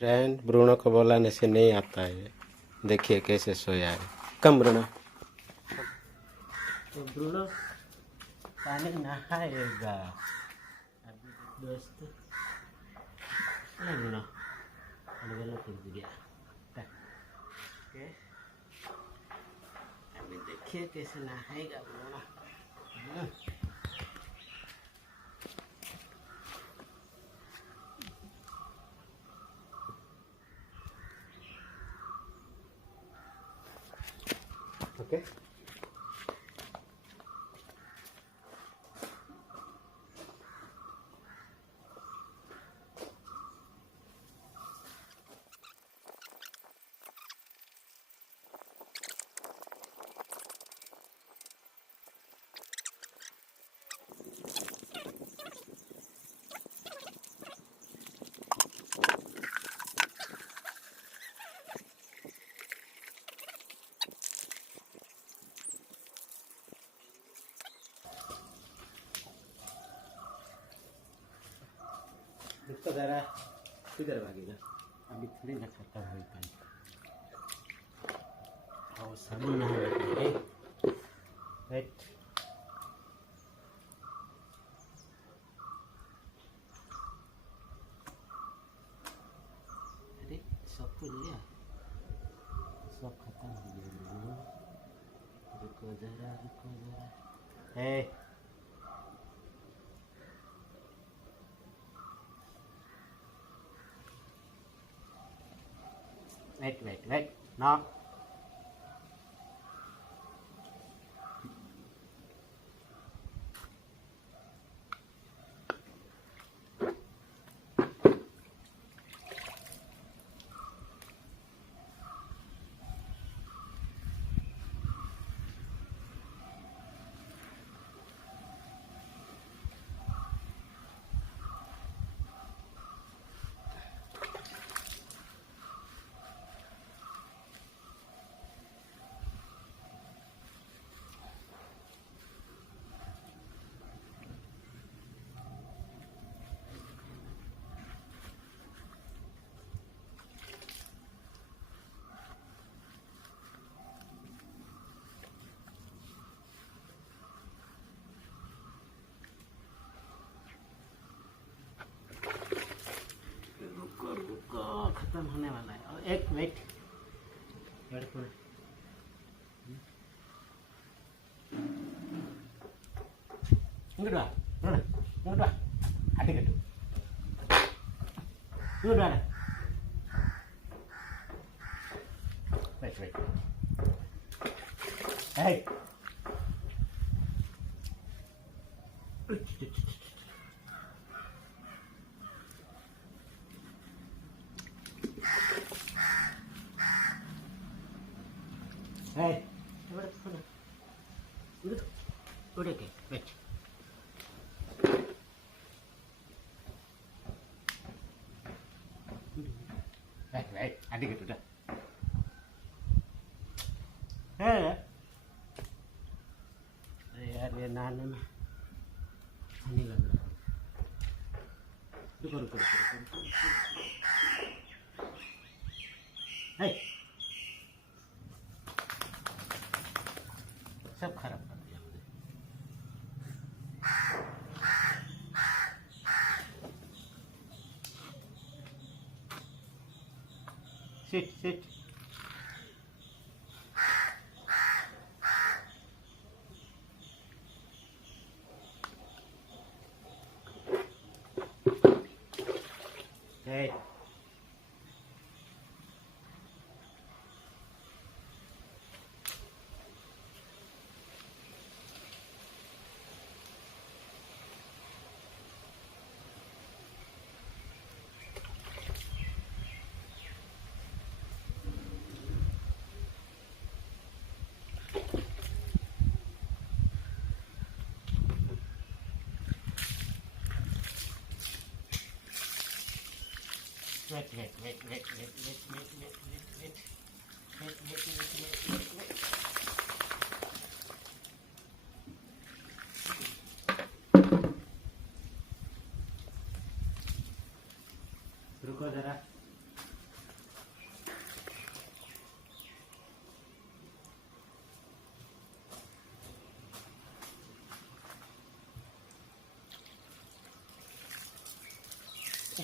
Friend, Bruno को बुलाने से नहीं आता है। देखिए कैसे सोया है। कम ब्रूनो। तो ब्रूनो पानी नहाएगा अभी दोस्त। नहीं ब्रूनो, अलग कर दिया। अभी देखिए कैसे नहाएगा ब्रूनो। ओके रुको जरा, किधर भागेगा? अभी थोड़ी ना खत्म हो पाएगा। और साबुन नहा बैठे राइट। अरे सब फूल गया, सब खत्म हो गया। रुको जरा, रुको जरा। Wait. No. रुको, खत्म होने वाला है। और एक wait wait. Hey. Hey. Udah ke, wait. Wait, adik itu dah. अरे यार ये नहाने में पानी लग रहा है। रुको। सब खराब कर दिया मुझे। Sit. Hey. Wait. रुको जरा।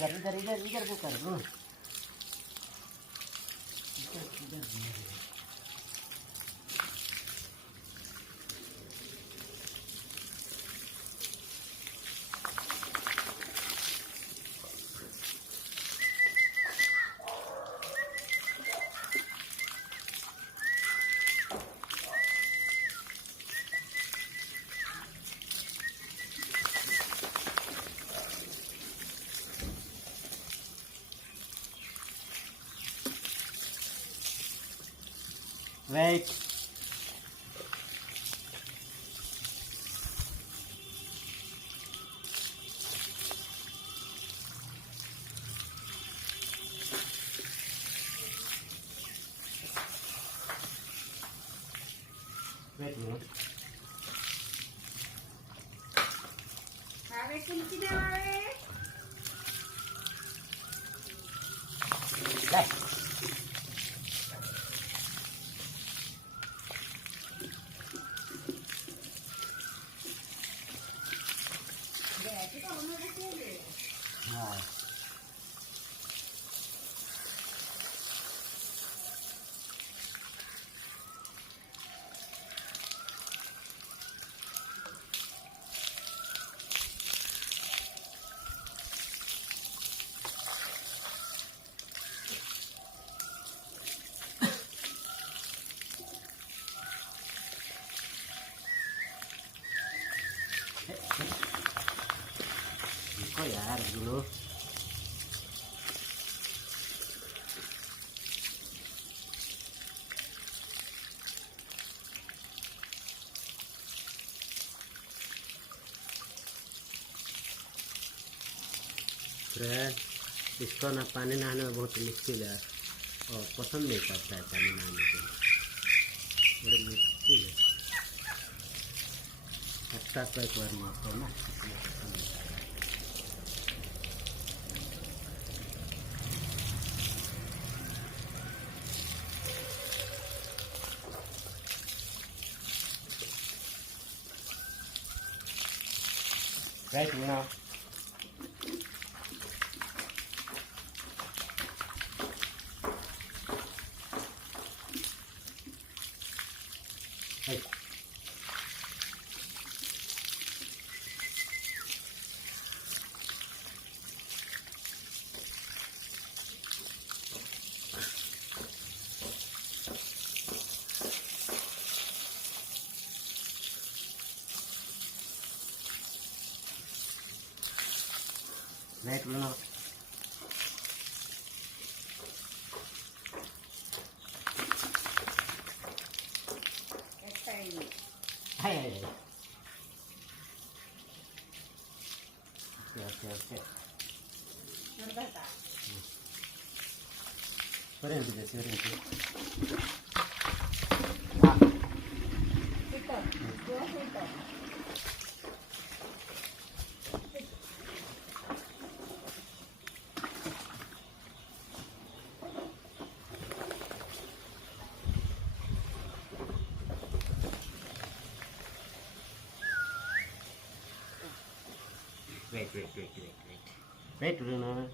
इधर इधर इधर इधर को कर दो इधर इधर Wait. Wait a minute. Have kimchi devawe. Đây. Rồi. Có dạ được luôn. Friend इसको ना पानी नहाने में बहुत मुश्किल है और पसंद नहीं करता है पानी नहाने के लिए बड़ी मुश्किल है हफ्ता को एक बार मारता हूँ ना इसलिए पसंद नहीं करता है। Right now. Hey. Right now. Hey, hey, hey. Okay. Berhenti. Wait, Luna.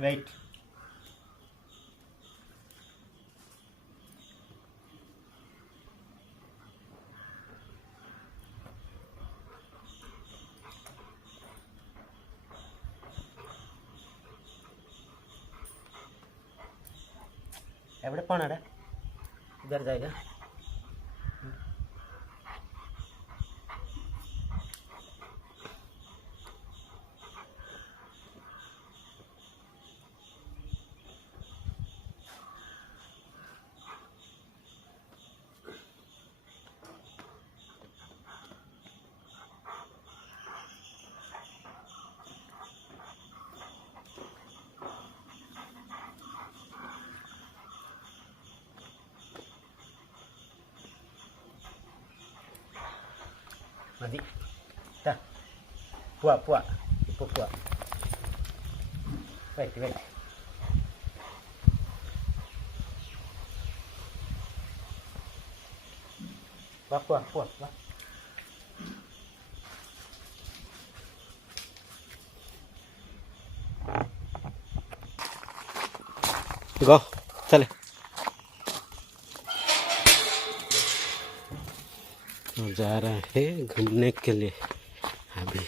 Wait. एवढे पण है इधर जाएगा Mandi. Dah. Puak. Wait. Puak. Go, चले। जा रहे हैं घूमने के लिए अभी।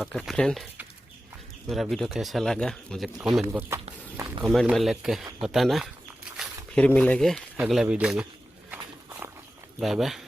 ओके फ्रेंड, मेरा वीडियो कैसा लगा मुझे कमेंट में लिख के बताना। फिर मिलेंगे अगला वीडियो में। Bye bye.